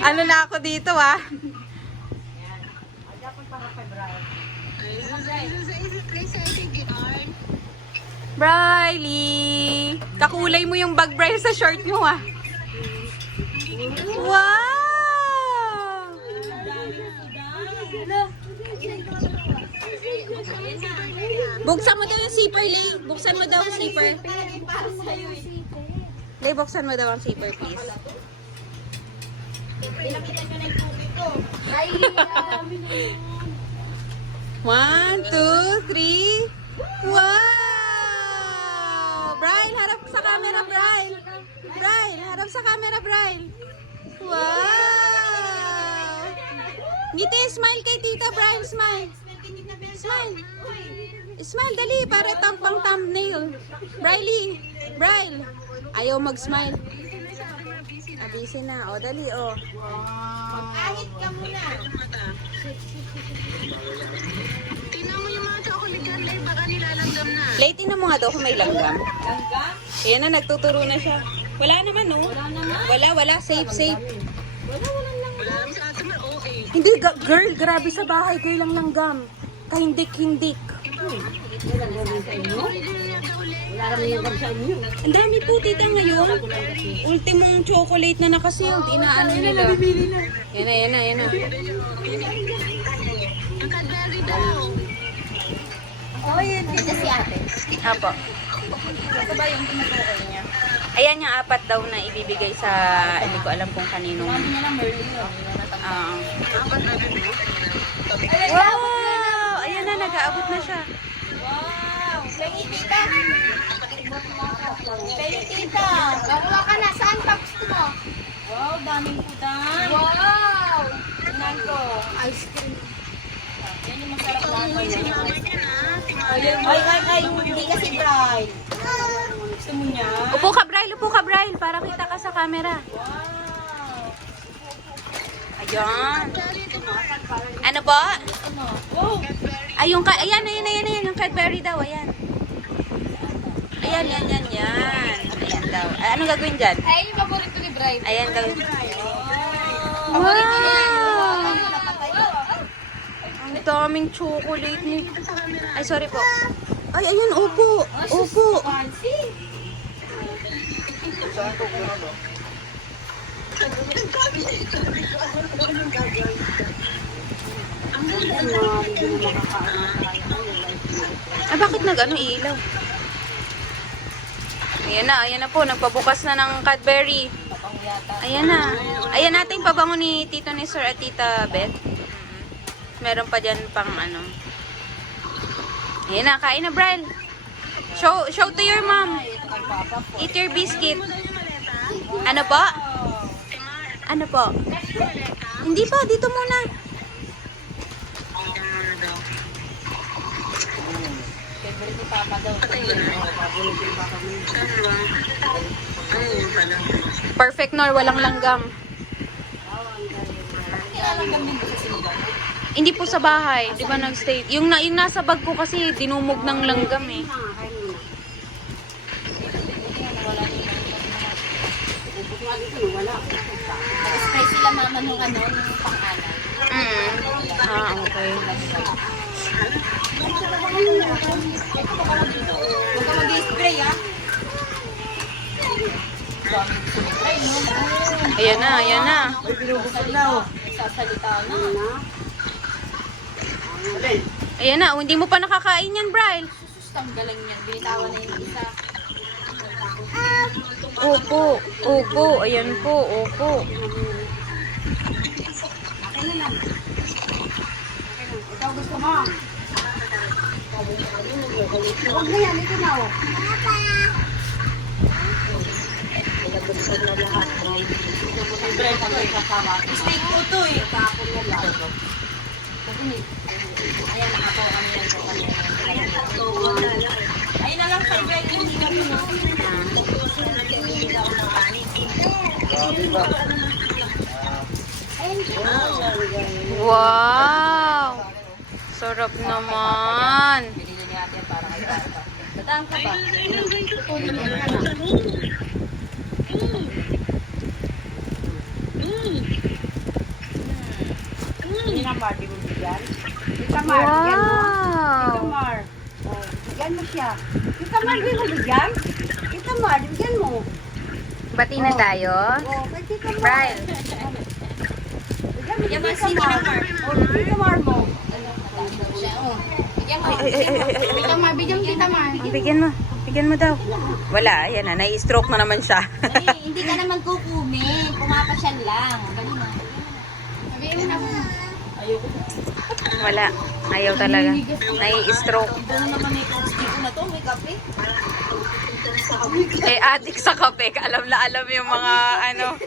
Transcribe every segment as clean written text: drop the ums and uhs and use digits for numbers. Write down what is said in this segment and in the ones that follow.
Ano na ako dito ah? Briley! Kakulay mo yung bag, Briley, sa short mo ah. Wow! Buksan mo daw yung zipper, Lay. Buksan mo daw yung zipper. Lay, buksan mo daw ang zipper, please. One, two, three. Wow! Brile, harap sa camera, Brile. Brile, harap sa camera, Brile. Wow! Ngiti, smile kay Tita Brile, smile. Smile. Smile, dali, para tampang thumbnail. Briley, Brile. Ayaw mag-smile. Busy na. O, dali, o. Mag-ahit ka muna. Tingnan mo yung mga chocolate dyan, Lay. Baka nilalanggam na. Lay, tingnan mo nga daw kung may langgam. Langgam? Ayan na, nagtuturo na siya. Wala naman, no? Wala naman. Wala. Safe. Walang langgam. Wala naman sa atin, okay. Hindi, girl, grabe sa bahay. Girl lang langgam. Kahindik-hindik. Wala naman yung sa inyo. Ang dami po, tita, ngayon. Ultimong chocolate na nakasealed. Inaano nila. Yan na. Ang Cadbury daw. Oh, yun. Ito si ate. Apo. Ito ba yung tinutukoy niya? Ayan yung apat daw na ibibigay sa, hindi ko alam kung kanino. Sabi niya lang, Merlin. Wow! Ayan na, nag-aabot na siya. Wow! Pengi tita! Pengi tita! Nakuha ka na. Saan box mo? Wow, daming pudan. Wow! Tingnan ko. Ice cream. Yan yung masarap na. Ay, hindi kasi bright. Gusto mo niya? Upo ka, Brile, para kita ka sa camera. Wow! Ayan. Ano po? Wow! Ay, ayan, yung Cadbury daw, ayan. Ayan. Ayan daw. Ay, anong gagawin dyan? Ay, yung paborito ni Bright. Ayan gagawin. Paborito niya. Wow! Ang daming chocolate ni... Ay, sorry po. Ay, ayun, opo. Fancy. Ay, bakit nag-ano ilaw? Ayan na po. Nagpabukas na ng Cadbury. Ayan na. Ayan natin pabango ni Tito ni Sir at Tita Beth. Meron pa dyan pang ano. Ayan na, kain na, Brile. Show to your mom. Eat your biscuit. Ano po? Ano po? Hindi pa, dito muna. Favorite ni Papa daw. Perfect, Nor. Walang langgam. Nilalanggam din po sa sinigang. Hindi po sa bahay. Di ba nag-stay? Yung nasa bag ko kasi dinumog ng langgam eh. Nag-spray sila mama nung ano, nung pang-anak. Okay. Huwag ka mag-spray ah. Ayan na. Sasalita na. Ayan na. Hindi mo pa nakakain yan, Brile. Sus, ang galing niyan. Binitawan na yung isa. Opo. Ayan po, opo. Ikaw gusto mo? Huwag na yan, ito na oh. Steak po to eh. Ayan, nakapo kami yan sa kanila. Ayun na lang kay Greg yung hindi mo. Wow! Sarap naman. Binili ni ate para kay Papa. Dadaan ka ba? Tutunin mo na lang. Tita Mar, di mo bigyan? Tita Mar, bigyan mo. Tita Wow! Mar. Oh, bigyan mo siya. Tita Mar, di mo bigyan? Tita Mar, bigyan mo. Bati na tayo. Oh, kay Tita Mar. Brian. Bigyan mo si Tita Mar. Oh, Tita Mar mo. Tita Mar, bigyan mo Tita Mar. Bigyan mo. Bigyan mo daw. Wala, ayan na. Nai-stroke na naman siya. Hindi ka naman kukunin. Pumapasyal lang. Dali na. Sabihin mo na. Ayoko. Wala. Ayaw talaga. Nai-stroke. Ito na naman may stick na to. May kape. Eh, addict sa kape. Alam na alam yung mga ano.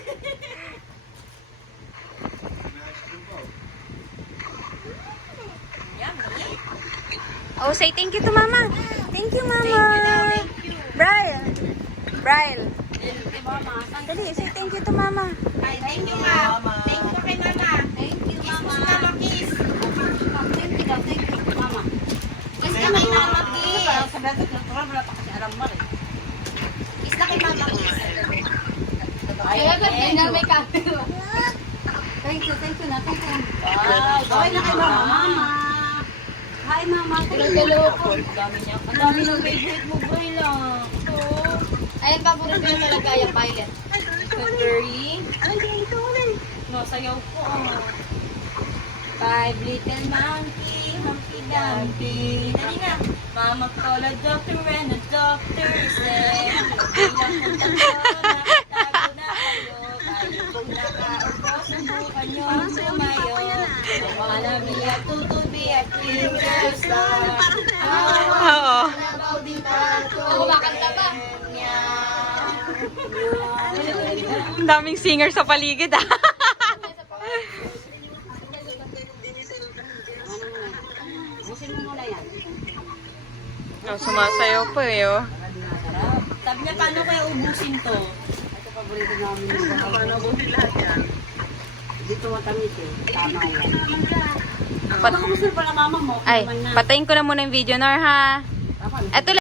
Oh, say thank you to mama. Thank you, mama. Brian. Brian. Dali, say thank you to mama. Ay, thank you, Mama. Thank you kay Mama. Thank you, Mama. Mama, kiss. Thank you, Mama. Kiss ka kay Mama, kiss. Kiss na kay Mama, kiss. Kaya ba't ganyan may camera? Thank you na. Thank you. Okay na kay Mama. Mama. Hi, Mama. Tulog po. Ang dami ng favorite mo, Bella. Ito. Ayun, paborito yung talaga yung violet. Strawberry. Ay, ito ulit. Masayaw ko. 5 little monkey, Humpty Dumpty. Dali na. Mama call a doctor and a doctor said, bilang punta ko, nakatago na kayo. Kayo kung nakaupo, subukan nyo sumayo. Malami at tutubi at finger star. Oo. Kumakanta ba? Ang daming singer sa paligid, ah. Oh, sumasayaw pa eh, oh. Sabi niya, paano kaya ubusin to? Ito paborito namin yung paano ubusin lahat yan? Dito matamis eh. Tama yan. Ano gusto pala mama mo? Ay, patayin ko na muna yung video, Nor, ha? Eto